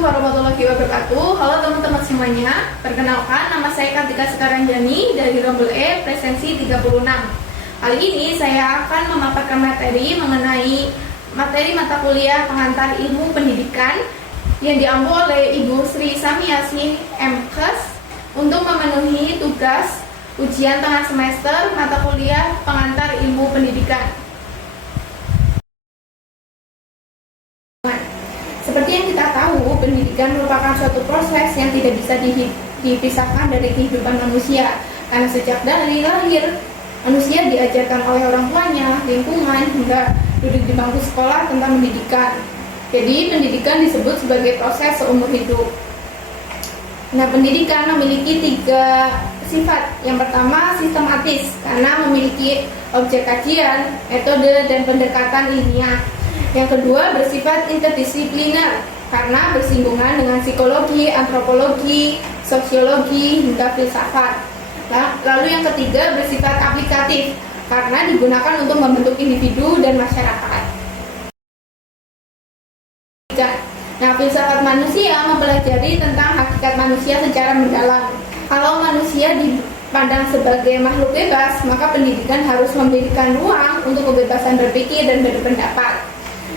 Assalamualaikum warahmatullahi wabarakatuh. Halo teman-teman semuanya. Perkenalkan, nama saya Kartika Sekaranjani dari Rombel E, presensi 36. Kali ini saya akan memaparkan materi mengenai materi mata kuliah pengantar ilmu pendidikan yang diambil oleh Ibu Sri Samiasih MKes untuk memenuhi tugas ujian tengah semester mata kuliah pengantar ilmu pendidikan. Seperti yang kita tahu, pendidikan merupakan suatu proses yang tidak bisa dipisahkan dari kehidupan manusia. Karena sejak dari lahir, manusia diajarkan oleh orang tuanya, lingkungan, hingga duduk di bangku sekolah tentang pendidikan. Jadi, pendidikan disebut sebagai proses seumur hidup. Nah, pendidikan memiliki 3 sifat. Yang pertama, sistematis, karena memiliki objek kajian, metode, dan pendekatan ilmiah. Yang kedua, bersifat interdisipliner karena bersinggungan dengan psikologi, antropologi, sosiologi, hingga filsafat. Lalu yang ketiga, bersifat aplikatif karena digunakan untuk membentuk individu dan masyarakat. Nah, filsafat manusia mempelajari tentang hakikat manusia secara mendalam. Kalau manusia dipandang sebagai makhluk bebas, maka pendidikan harus memberikan ruang untuk kebebasan berpikir dan berpendapat.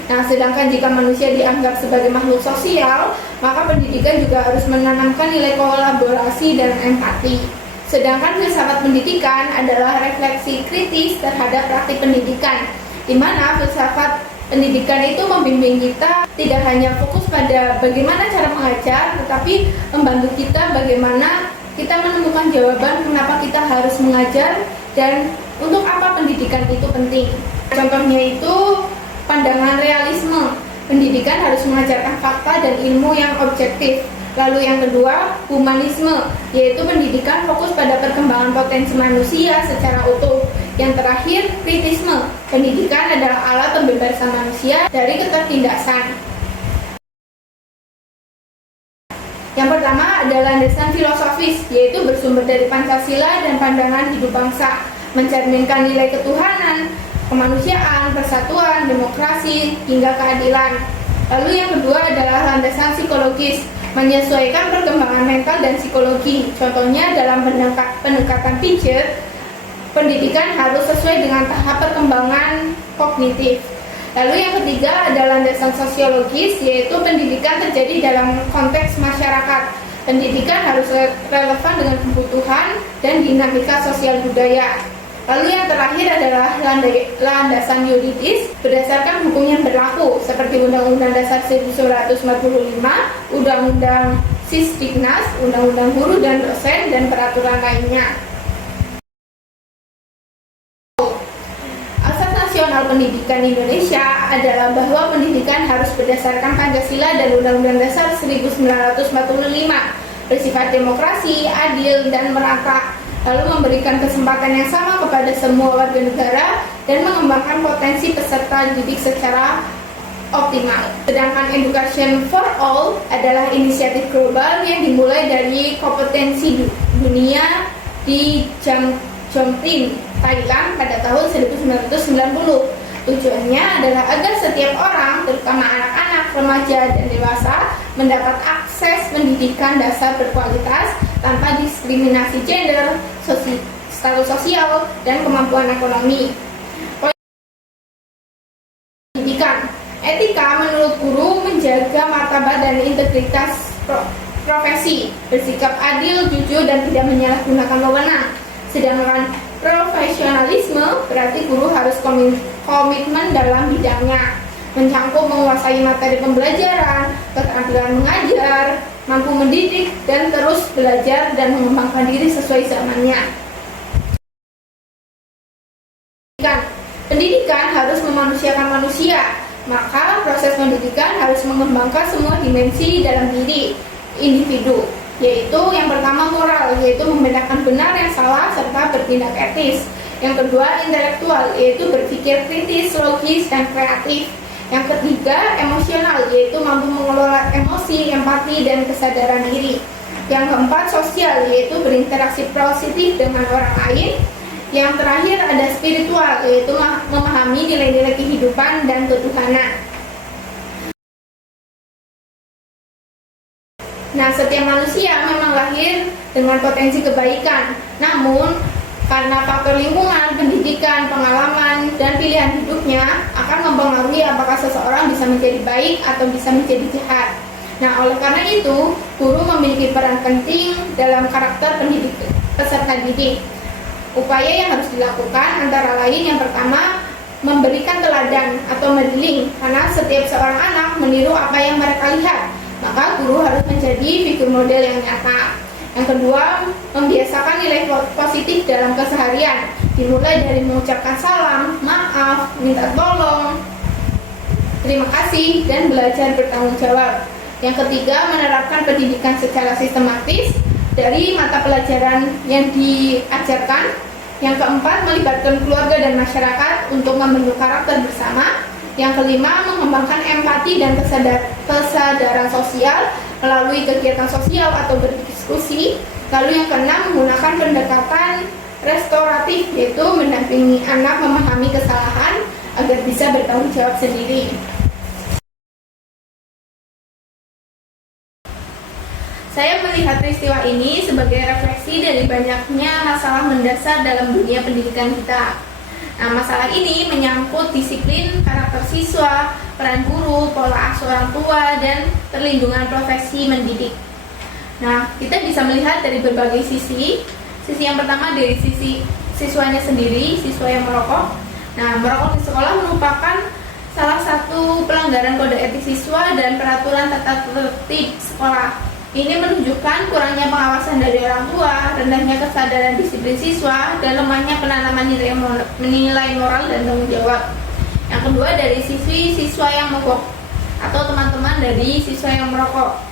Nah, sedangkan jika manusia dianggap sebagai makhluk sosial, maka pendidikan juga harus menanamkan nilai kolaborasi dan empati. Sedangkan filsafat pendidikan adalah refleksi kritis terhadap praktik pendidikan, di mana filsafat pendidikan itu membimbing kita tidak hanya fokus pada bagaimana cara mengajar, tetapi membantu kita bagaimana kita menemukan jawaban kenapa kita harus mengajar dan untuk apa pendidikan itu penting. Contohnya itu pandangan realisme, pendidikan harus mengajarkan fakta dan ilmu yang objektif. Lalu yang kedua, humanisme, yaitu pendidikan fokus pada perkembangan potensi manusia secara utuh. Yang terakhir, kritisme, pendidikan adalah alat pembebasan manusia dari ketertindasan. Yang pertama adalah landasan filosofis, yaitu bersumber dari Pancasila dan pandangan hidup bangsa, mencerminkan nilai ketuhanan, kemanusiaan, persatuan, demokrasi, hingga keadilan. Lalu yang kedua adalah landasan psikologis, menyesuaikan perkembangan mental dan psikologi. Contohnya dalam pendekatan Piaget, pendidikan harus sesuai dengan tahap perkembangan kognitif. Lalu yang ketiga adalah landasan sosiologis, yaitu pendidikan terjadi dalam konteks masyarakat. Pendidikan harus relevan dengan kebutuhan dan dinamika sosial budaya. Lalu yang terakhir adalah landasan yuridis berdasarkan hukum yang berlaku seperti Undang-Undang Dasar 1945, Undang-Undang Sisdiknas, Undang-Undang Guru dan Dosen, dan peraturan lainnya. Asas nasional pendidikan Indonesia adalah bahwa pendidikan harus berdasarkan Pancasila dan Undang-Undang Dasar 1945, bersifat demokrasi, adil, dan merata, lalu memberikan kesempatan yang sama kepada semua warga negara dan mengembangkan potensi peserta didik secara optimal. Sedangkan Education for All adalah inisiatif global yang dimulai dari kompetensi dunia di Jomtien, Thailand pada tahun 1990. Tujuannya adalah agar setiap orang, terutama anak-anak, remaja, dan dewasa, mendapat akses pendidikan dasar berkualitas tanpa diskriminasi gender, status sosial, dan kemampuan ekonomi. Pendidikan. Etika menurut guru menjaga martabat dan integritas profesi, bersikap adil, jujur, dan tidak menyalahgunakan wewenang. Sedangkan profesionalisme berarti guru harus komitmen dalam bidangnya, mencangkup menguasai materi pembelajaran, keterampilan mengajar, mampu mendidik, dan terus belajar dan mengembangkan diri sesuai zamannya. Pendidikan harus memanusiakan manusia, maka proses pendidikan harus mengembangkan semua dimensi dalam diri individu, yaitu yang pertama moral, yaitu membedakan benar yang salah serta bertindak etis. Yang kedua intelektual, yaitu berpikir kritis, logis, dan kreatif. Yang ketiga emosional, yaitu mampu mengelola emosi, empati, dan kesadaran diri. Yang keempat sosial, yaitu berinteraksi positif dengan orang lain. Yang terakhir ada spiritual, yaitu memahami nilai-nilai kehidupan dan ketuhanan. Nah, setiap manusia memang lahir dengan potensi kebaikan. Namun, karena faktor lingkungan, pendidikan, pengalaman, dan pilihan hidupnya akan mempengaruhi apakah seseorang bisa menjadi baik atau bisa menjadi jahat. Nah, oleh karena itu, guru memiliki peran penting dalam karakter pendidik peserta didik. Upaya yang harus dilakukan antara lain yang pertama, memberikan teladan atau modeling, karena setiap seorang anak meniru apa yang mereka lihat. Maka guru harus menjadi figur model yang nyata. Yang kedua, membiasakan nilai positif dalam keseharian, dimulai dari mengucapkan salam, maaf, minta tolong, terima kasih, dan belajar bertanggung jawab. Yang ketiga, menerapkan pendidikan secara sistematis dari mata pelajaran yang diajarkan. Yang keempat, melibatkan keluarga dan masyarakat untuk membentuk karakter bersama. Yang kelima, mengembangkan empati dan kesadaran sosial melalui kegiatan sosial atau berdiskusi. Lalu yang keenam, menggunakan pendekatan restoratif, yaitu mendampingi anak memahami kesalahan agar bisa bertanggung jawab sendiri. Saya melihat peristiwa ini sebagai refleksi dari banyaknya masalah mendasar dalam dunia pendidikan kita. Nah, masalah ini menyangkut disiplin, karakter siswa, peran guru, pola asuh orang tua, dan perlindungan profesi mendidik. Nah, kita bisa melihat dari berbagai sisi. Sisi yang pertama dari sisi siswanya sendiri, siswa yang merokok. Nah, merokok di sekolah merupakan salah satu pelanggaran kode etik siswa dan peraturan tata tertib sekolah. Ini menunjukkan kurangnya pengawasan dari orang tua, rendahnya kesadaran disiplin siswa, dan lemahnya penanaman nilai moral dan tanggung jawab. Yang kedua dari sisi siswa yang mogok atau teman-teman dari siswa yang merokok.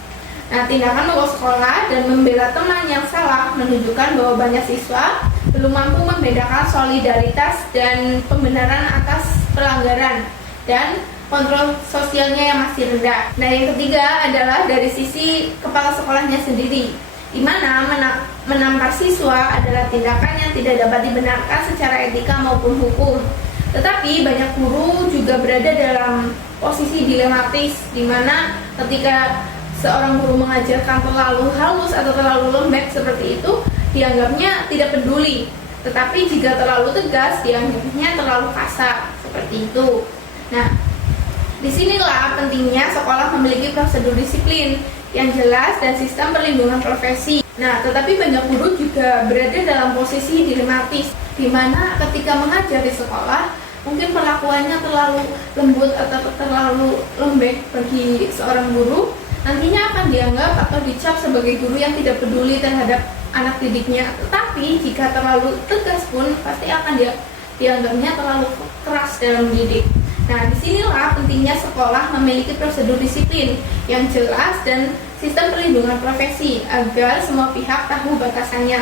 Nah, tindakan mogok sekolah dan membela teman yang salah menunjukkan bahwa banyak siswa belum mampu membedakan solidaritas dan pembenaran atas pelanggaran dan kontrol sosialnya yang masih rendah. Nah, yang ketiga adalah dari sisi kepala sekolahnya sendiri, di mana menampar siswa adalah tindakan yang tidak dapat dibenarkan secara etika maupun hukum. Tetapi banyak guru juga berada dalam posisi dilematis, di mana ketika seorang guru mengajarkan terlalu halus atau terlalu lembek seperti itu, dianggapnya tidak peduli. Tetapi jika terlalu tegas, dianggapnya terlalu kasar, seperti itu. Nah, disinilah pentingnya sekolah memiliki prosedur disiplin yang jelas dan sistem perlindungan profesi. Nah, tetapi banyak guru juga berada dalam posisi dilematis, di mana ketika mengajar di sekolah, mungkin perlakuannya terlalu lembut atau terlalu lembek bagi seorang guru, nantinya akan dianggap atau dicap sebagai guru yang tidak peduli terhadap anak didiknya. Tetapi jika terlalu tegas pun, pasti akan dianggapnya terlalu keras dalam mendidik. Nah, disinilah pentingnya sekolah memiliki prosedur disiplin yang jelas dan sistem perlindungan profesi agar semua pihak tahu batasannya.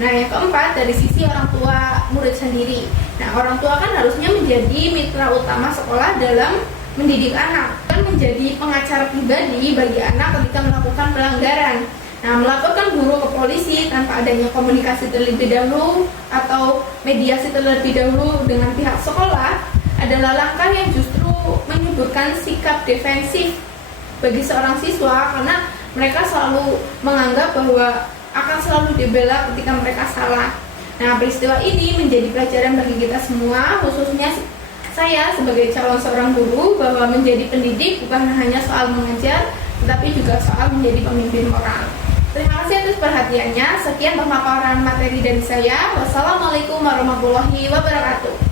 Nah, yang keempat dari sisi orang tua murid sendiri. Nah, orang tua kan harusnya menjadi mitra utama sekolah dalam mendidik anak, dan menjadi pengacara pribadi bagi anak ketika melakukan pelanggaran. Nah, melaporkan guru ke polisi tanpa adanya komunikasi terlebih dahulu atau mediasi terlebih dahulu dengan pihak sekolah adalah langkah yang justru menyuburkan sikap defensif bagi seorang siswa, karena mereka selalu menganggap bahwa akan selalu dibela ketika mereka salah. Nah, peristiwa ini menjadi pelajaran bagi kita semua, khususnya saya sebagai calon seorang guru, bahwa menjadi pendidik bukan hanya soal mengajar, tetapi juga soal menjadi pemimpin moral. Terima kasih atas perhatiannya. Sekian pemaparan materi dari saya. Wassalamualaikum warahmatullahi wabarakatuh.